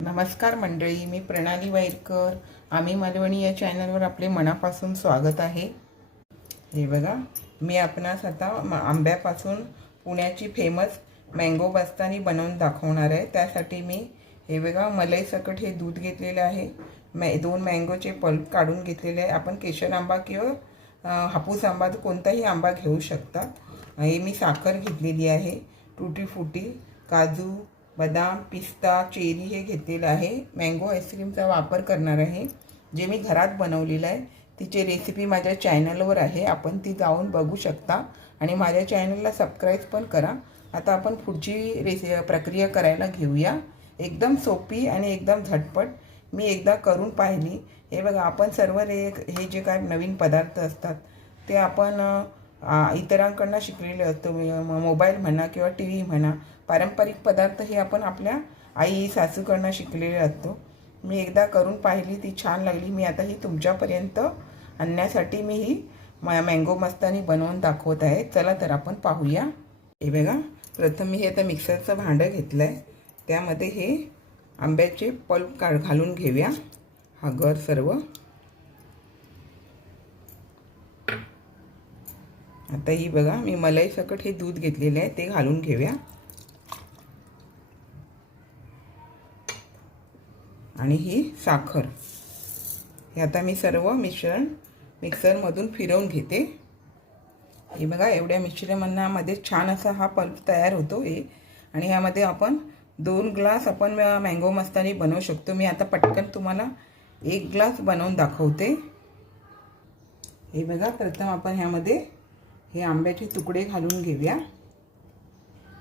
नमस्कार मंडळी मी प्रणाली वाईरकर. आम्ही मालवणी या चॅनलवर आपले मनापासून स्वागत आहे. हे बघा मी आपणास आता म- आंब्यापासून पुण्याची फेमस मँगो बस्तानी बनवून दाखवणार आहे. त्यासाठी मी हे बघा मलाई सकट हे दूध घेतलेलं आहे. मॅ दोन मँगोचे पल्प काढून घेतलेले आहे. आपण केशर आंबा किंवा हापूस आंबा कोणताही आंबा घेऊ शकता. हे मी साखर घेतलेली आहे. टुटी फुटी काजू बदाम पिस्ता चेरी हे घेतलेलं आहे. मँगो आईस्क्रीमचा वापर करणार आहे. जे मी घरात बनवलेलं आहे तिची रेसिपी माझ्या चॅनलवर आहे. आपण ती जाऊन बघू शकता. आणि माझ्या चॅनलला सबस्क्राईब पण करा. आता आपण पुढची रेसि प्रक्रिया करायला घेऊया. एकदम सोपी आणि एकदम झटपट मी एकदा करून पाहिली. हे बघा आपण सर्व रे हे जे काय नवीन पदार्थ असतात ते आपण इतरांकडनं शिकलेले असतो मोबाईल म्हणा किंवा टी व्ही म्हणा पारंपरिक पदार्थ हे आपण आपल्या आई सासूकडनं शिकलेले असतो मी एकदा करून पाहिली ती छान लागली. मी आता ही तुमच्यापर्यंत आणण्यासाठी मी ही म- मँगो मस्तानी बनवून दाखवत आहे. चला तर आपण पाहूया. हे बघा प्रथम मी हे आता मिक्सरचं भांडं घेतलं आहे त्यामध्ये हे आंब्याचे पल्प काढ घालून घेऊया. हा गर सर्व. आता ही बघा मी मलाई सकट हे दूध घेतलेले आहे ते घालून घेऊया. आणि ही साखर. हे आता मी सर्व मिश्रण मिक्सरमधून फिरवून घेते. हे बघा एवढ्या मिश्रणामध्ये छान असा हा पल्प तयार होतो हे. आणि ह्यामध्ये आपण दोन ग्लास आपण मँगो मस्तानी बनवू शकतो. मी आता पटकन तुम्हाला एक ग्लास बनवून दाखवते. हे बघा प्रथम आपण ह्यामध्ये हे आंब्याचे तुकडे घालून घेऊया.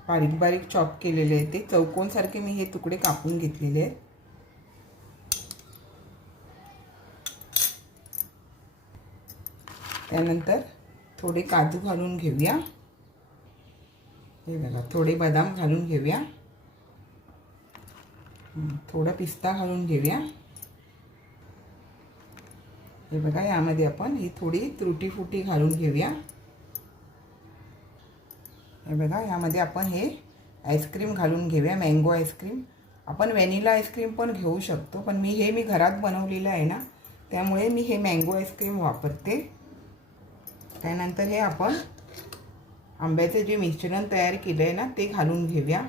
बारीक बारीक चॉप केलेले आहेत ते. चौकोनसारखे मी हे तुकडे कापून घेतलेले आहेत. त्यानंतर थोडे काजू घालून घेऊया. हे बघा थोडे बदाम घालून घेऊया. थोडा पिस्ता घालून घेऊया. हे बघा यामध्ये आपण ही थोडी त्रुटी फुटी घालून घेऊया. बघा ह्यामध्ये आपण हे आईस्क्रीम घालून घेऊया मँगो आईस्क्रीम आपण व्हॅनिला आईस्क्रीम पण घेऊ शकतो पण मी हे मी घरात बनवलेलं आहे ना त्यामुळे मी हे मँगो आईस्क्रीम वापरते. त्यानंतर हे आपण आंब्याचं जे मिश्रण तयार केलं आहे ना ते घालून घेऊया.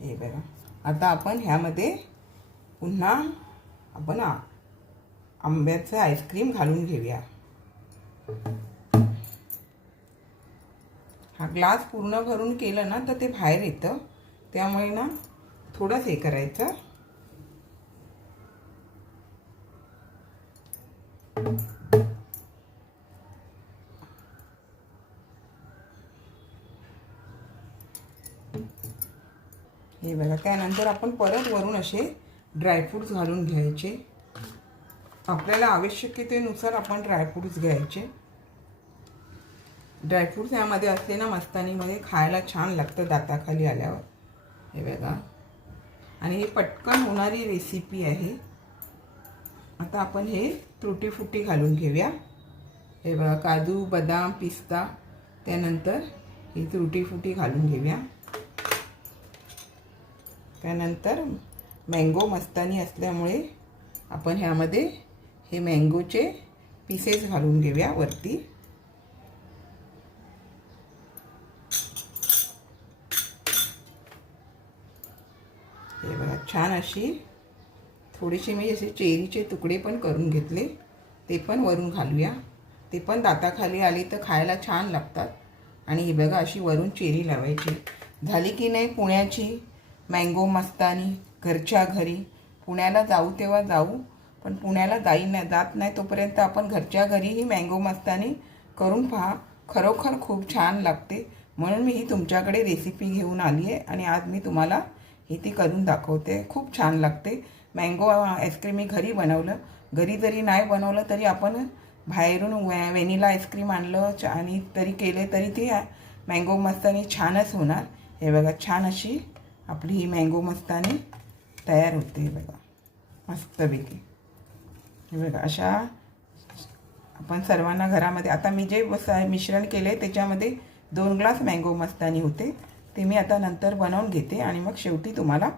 हे बघा आता आपण ह्यामध्ये पुन्हा आपण आंब्याचं आईस्क्रीम घालून घेऊया. हा ग्लास पूर्ण भरून केलं ना तर ते बाहेर येतं. त्यामुळे ना थोडंच हे करायचं. हे बघा त्यानंतर आपण परत वरून असे ड्रायफ्रूट्स घालून घ्यायचे. आपल्याला आवश्यकतेनुसार आपण ड्रायफ्रूट्स घ्यायचे. ड्रायफ्रूट्स यामध्ये असले ना मस्तानीमध्ये खायला छान लागतं दाताखाली आल्यावर. हे बघा. आणि ही पटकन होणारी रेसिपी आहे. आता आपण हे त्रुटी फुटी घालून घेऊया. हे बघा काजू बदाम पिस्ता त्यानंतर ही त्रुटी फुटी घालून घेऊया. त्यानंतर मँगो मस्तानी असल्यामुळे आपण ह्यामध्ये हे मँगोचे पीसेस घालून घेऊया वरती. हे बघा छान अशी थोडीशी मी असे चेरीचे तुकडे पण करून घेतले. ते पण वरून घालूया. ते पण दाताखाली आली तर खायला छान लागतात. आणि ही बघा अशी वरून चेरी लावायची. झाली की नाही पुण्याची मँगो मस्तानी? घरच्या घरी. पुण्याला जाऊ तेव्हा जाऊ पण पुण्याला जाई नाही जात नाही तोपर्यंत आपण घरच्या घरीही मँगो मस्तानी करून पहा. खरोखर खूप छान लागते. म्हणून मी ही तुमच्याकडे रेसिपी घेऊन आली आहे आणि आज मी तुम्हाला ही ती करून दाखवते. खूप छान लागते. मँगो आईस्क्रीम मी घरी बनवलं. घरी जरी नाही बनवलं तरी आपण बाहेरून व्हॅ व्हॅनिला आईस्क्रीम आणलं आणि तरी केले तरी ती मँगो मस्तानी छानच होणार. हे बघा छान अशी आपली ही मँगो मस्तानी तयार होते हे बघा मस्तपैकी हे बघा अशा आपण सर्वांना घरामध्ये आता मी जे मिश्रण केले त्याच्यामध्ये दोन ग्लास मँगो मस्तानी होते. ते मी आता नंतर बनवून घेते आणि मग शेवटी तुम्हाला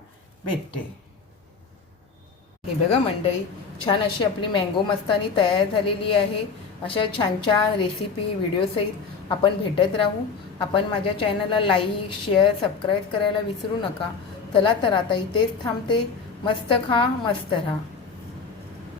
भेटते. हे बघा मंडळी छान अशी आपली मँगो मस्तानी तयार झालेली आहे. अशा छान छान रेसिपी व्हिडिओसहित आपण भेटत राहू. आपण माझ्या चॅनलला लाईक शेअर सबस्क्राईब करायला विसरू नका. चला तर आता इथेच थांबते. मस्त खा मस्त राहा.